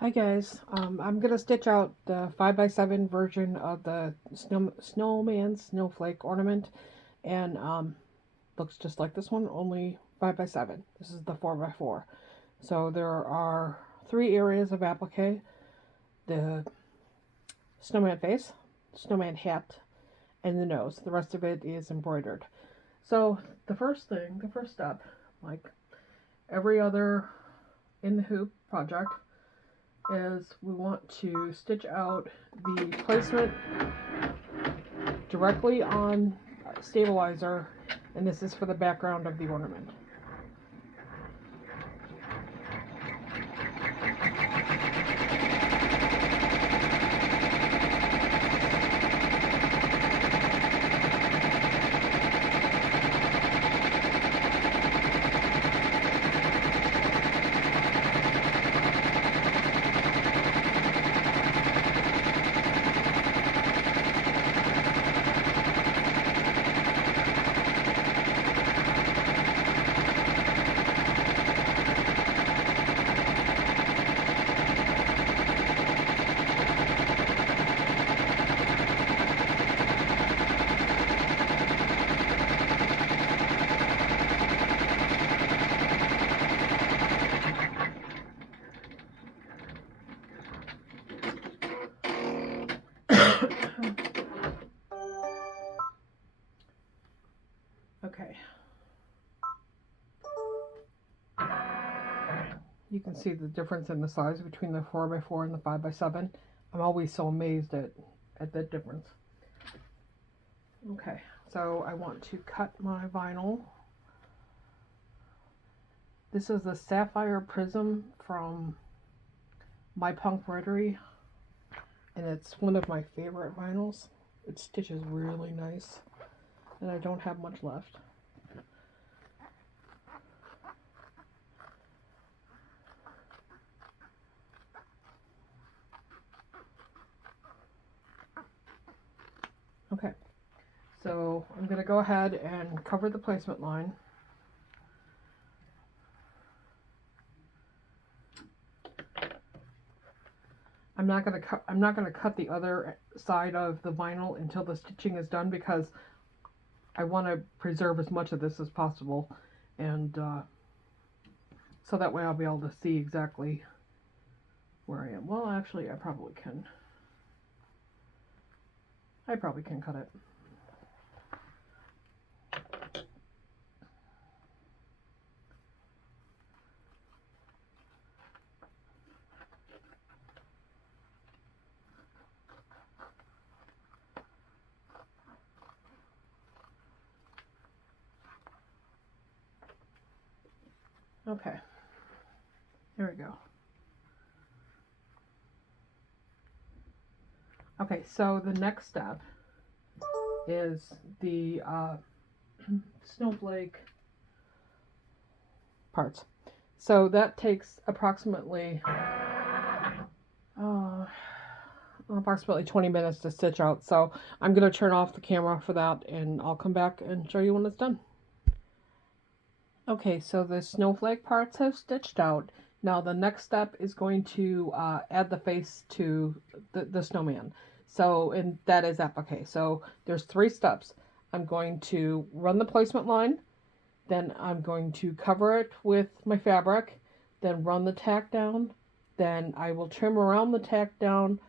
Hi guys, I'm gonna stitch out the 5x7 version of the snowman snowflake ornament, and looks just like this one, only 5x7. This is the 4x4. So there are three areas of applique: the snowman face, snowman hat, and the nose. The rest of it is embroidered. So the first step, like every other in the hoop project, is we want to stitch out the placement directly on stabilizer, and this is for the background of the ornament. Okay. You can see the difference in the size between the 4x4 and the 5x7. I'm always so amazed at that difference. Okay, so I want to cut my vinyl. This is the Sapphire Prism from My Punk Rotary, and it's one of my favorite vinyls. It stitches really nice, and I don't have much left. Okay, so I'm going to go ahead and cover the placement line. I'm not going to cut the other side of the vinyl until the stitching is done, because I want to preserve as much of this as possible, and so that way I'll be able to see exactly where I am. Well, actually, I probably can. I probably can cut it. Okay, there we go. Okay, so the next step is the snowflake parts. So that takes approximately 20 minutes to stitch out. So I'm going to turn off the camera for that, and I'll come back and show you when it's done. Okay, so the snowflake parts have stitched out. Now the next step is going to add the face to the snowman. So, and that is applique. So there's three steps. I'm going to run the placement line, then I'm going to cover it with my fabric, then run the tack down, then I will trim around the tack down,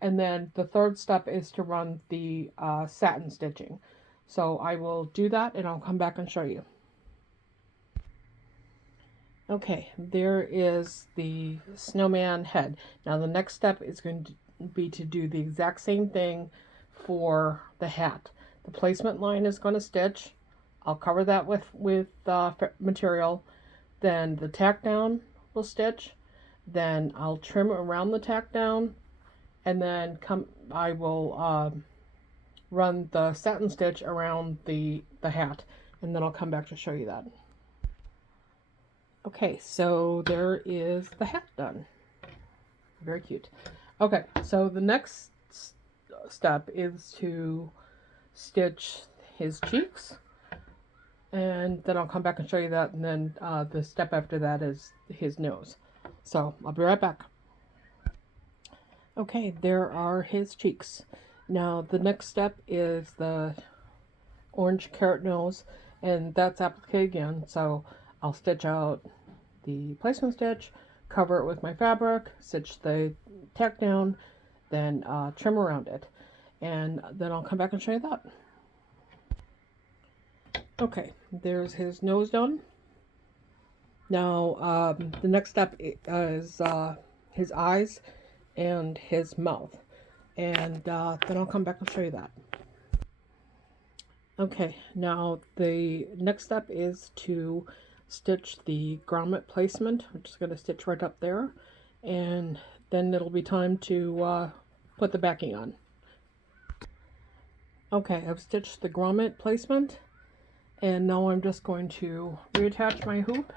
and then the third step is to run the satin stitching. So I will do that, and I'll come back and show you. Okay, there is the snowman head. Now the next step is going to be to do the exact same thing for the hat. The placement line is going to stitch. I'll cover that with material. Then the tack down will stitch. Then I'll trim around the tack down, and then I will run the satin stitch around the hat, and then I'll come back to show you that. Okay, so there is the hat done. Very cute. Okay, so the next step is to stitch his cheeks, and then I'll come back and show you that, and then the step after that is his nose. So I'll be right back. Okay, there are his cheeks. Now the next step is the orange carrot nose, and that's applique again. So I'll stitch out the placement stitch, cover it with my fabric, stitch the tack down, then trim around it. And then I'll come back and show you that. Okay, there's his nose done. Now the next step is his eyes and his mouth. And then I'll come back and show you that. Okay, now the next step is to stitch the grommet placement. I'm just going to stitch right up there, and then it'll be time to put the backing on. Okay, I've stitched the grommet placement, and now I'm just going to reattach my hoop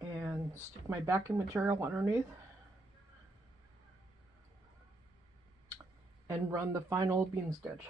and stick my backing material underneath and run the final bean stitch.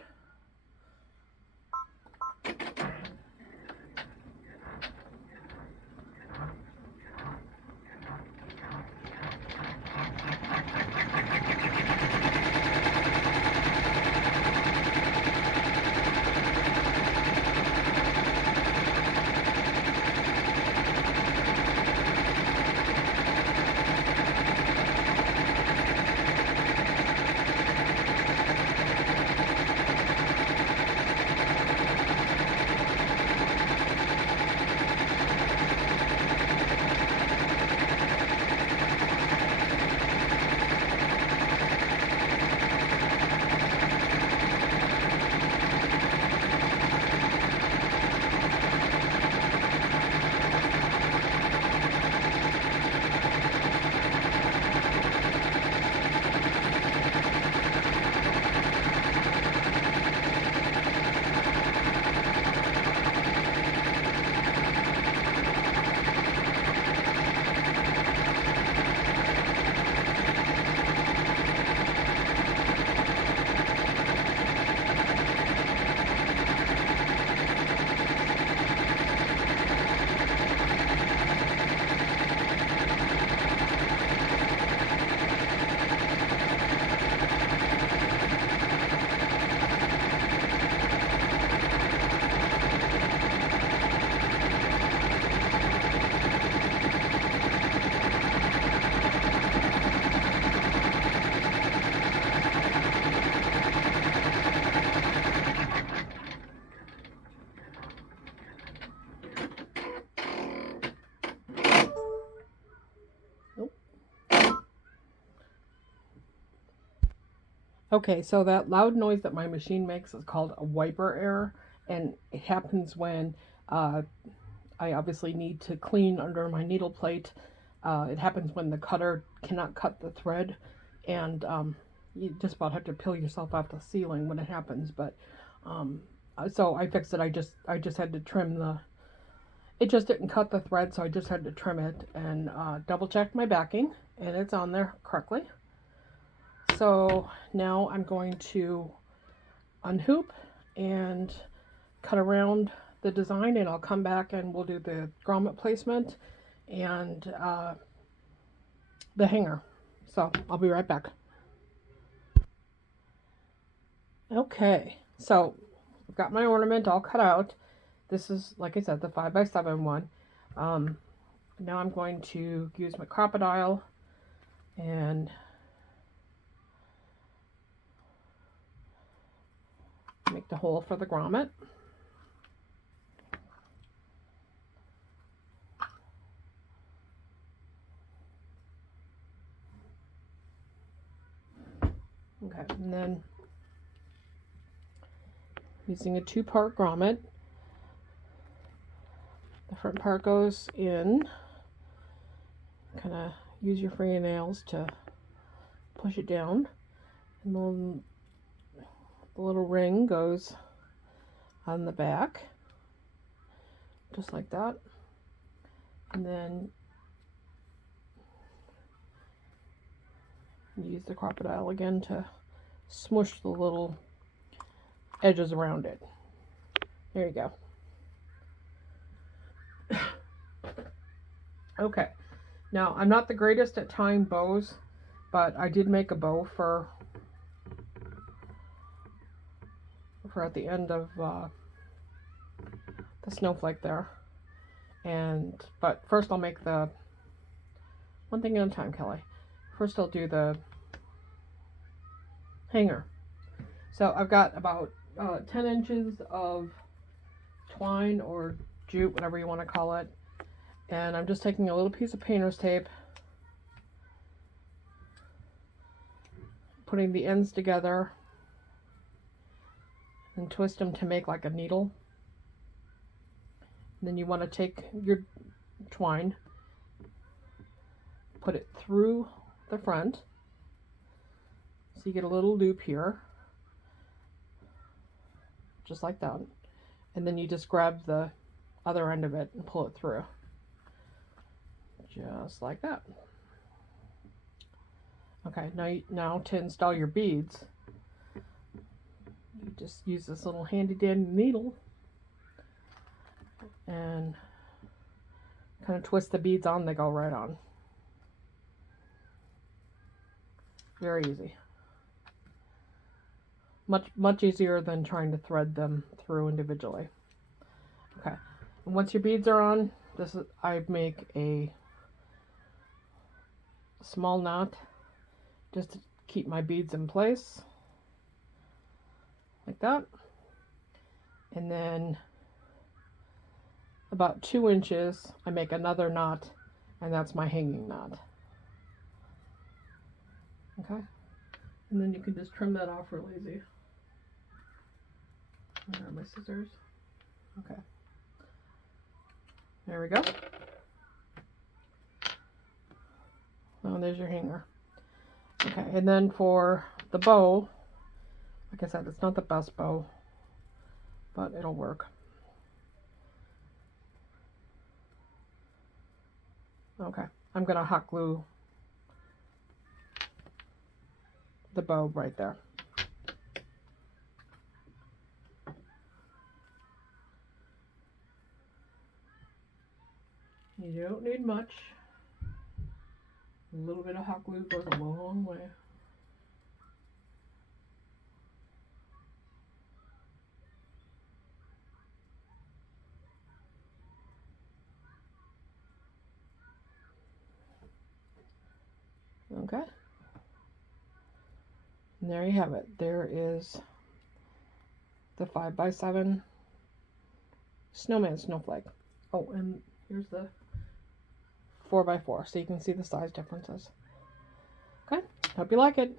Okay, so that loud noise that my machine makes is called a wiper error, and it happens when uh, I obviously need to clean under my needle plate. It happens when the cutter cannot cut the thread, and you just about have to peel yourself off the ceiling when it happens. But um, so I fixed it. I just had to trim the. It just didn't cut the thread, so I just had to trim it and double check my backing, and it's on there correctly. So now I'm going to unhoop and cut around the design, and I'll come back and we'll do the grommet placement and the hanger. So I'll be right back. Okay, so I've got my ornament all cut out. This is, like I said, the 5x7 one. Um, Now I'm going to use my crocodile and make the hole for the grommet. Okay, and then using a two-part grommet, the front part goes in. Kind of use your fingernails to push it down, and then the little ring goes on the back, just like that. And then use the crocodile again to smush the little edges around it. There you go. Okay, now I'm not the greatest at tying bows, But I did make a bow for at the end of the snowflake there. But first I'll make the one thing at a time, Kelly. First I'll do the hanger. So I've got about 10 inches of twine or jute, whatever you want to call it. And I'm just taking a little piece of painter's tape, putting the ends together, and twist them to make like a needle. And then you want to take your twine, put it through the front, so you get a little loop here, just like that. And then you just grab the other end of it and pull it through, just like that. Okay, now to install your beads, you just use this little handy dandy needle and kind of twist the beads on, they go right on. Very easy. Much easier than trying to thread them through individually. Okay, and once your beads are on, I make a small knot just to keep my beads in place, like that. And then about 2 inches, I make another knot, and that's my hanging knot. Okay, and then you can just trim that off real easy. Where are my scissors? Okay, there we go. Oh, there's your hanger. Okay, and then for the bow, like I said, it's not the best bow, but it'll work. Okay, I'm gonna hot glue the bow right there. You don't need much. A little bit of hot glue goes a long way. Okay. And there you have it. There is the 5x7 snowman snowflake. Oh, and here's the 4x4, so you can see the size differences. Okay, hope you like it.